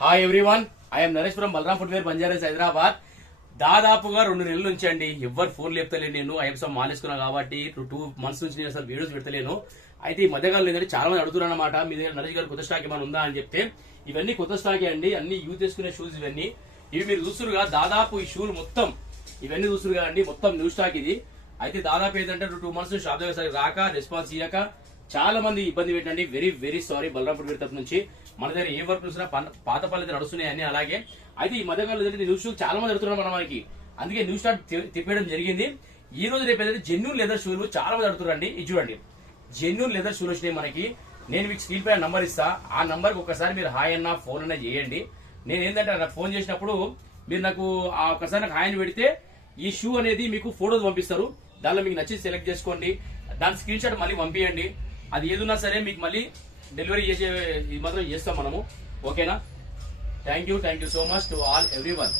Hi everyone, I'm Naresh from Balaram footwear బంజారాస్ హైదరాబాద్. దాదాపుగా 2 నెలల నుంచి అండి ఎవరు ఫోన్ లేపుతలేను. నేను ఐఎఫ్ఎం మానేసుకున్నా కాబట్టి 2 months నుంచి నేను అసలు వీడియోస్ పెడతలేను. అయితే ఈ మధ్యకాలంలో ఏంటంటే చాలా మంది అడుగుతున్నారు అన్నమాట, మీ దగ్గర నరేష్ గారు కొత్త స్టాక్ ఏమైనా ఉందా అని చెప్తే ఇవన్నీ కొత్త స్టాకే అండి, అన్ని యూజ్ చేసుకునే షూస్ ఇవన్నీ. ఇవి మీరు చూస్తురుగా, దాదాపు ఈ షూలు మొత్తం ఇవన్నీ చూస్తురుగా అండి, మొత్తం న్యూ స్టాక్ ఇది. అయితే దాదాపు ఏంటంటే 2 months నుంచి షాప్ దగ్గర రాక రెస్పాన్స్ ఇయ్యక చాలా మంది ఇబ్బంది పెట్టండి. Very very sorry Balaram footwear తరపు నుంచి. మన దగ్గర ఏ వర్క్ చూసినా పాత పనులు నడుస్తున్నాయి అన్ని అలాగే. అయితే ఈ మధ్యకాలంలో న్యూస్ చాలా మంది అడుగుతున్నారు మనకి, అందుకే న్యూ స్టాక్ తిప్పేయడం జరిగింది. ఈ రోజు రేపు ఏదైతే జెన్యూన్ లెదర్ షూలు చాలా మంది అడుగుతారండి. ఇది చూడండి, జెన్యూన్ లెదర్ షూలు వచ్చినాయి మనకి. నేను మీకు స్క్రీన్ పై నంబర్ ఇస్తా, ఆ నంబర్ కి ఒకసారి మీరు హాయ్ అన్న ఫోన్ అన్న చేయండి. నేను ఏంటంటే నాకు ఫోన్ చేసినప్పుడు మీరు నాకు ఒకసారి నాకు హాయ్ అని పెడితే ఈ షూ అనేది మీకు ఫోటోస్ పంపిస్తారు. దానిలో మీకు నచ్చి సెలెక్ట్ చేసుకోండి, దాని స్క్రీన్ షాట్ మళ్ళీ పంపించండి. అది ఏదున్నా సరే మీకు మళ్ళీ డెలివరీ చేసే ఇది మాత్రం చేస్తాం మనము. ఓకేనా? Thank you so much to all everyone.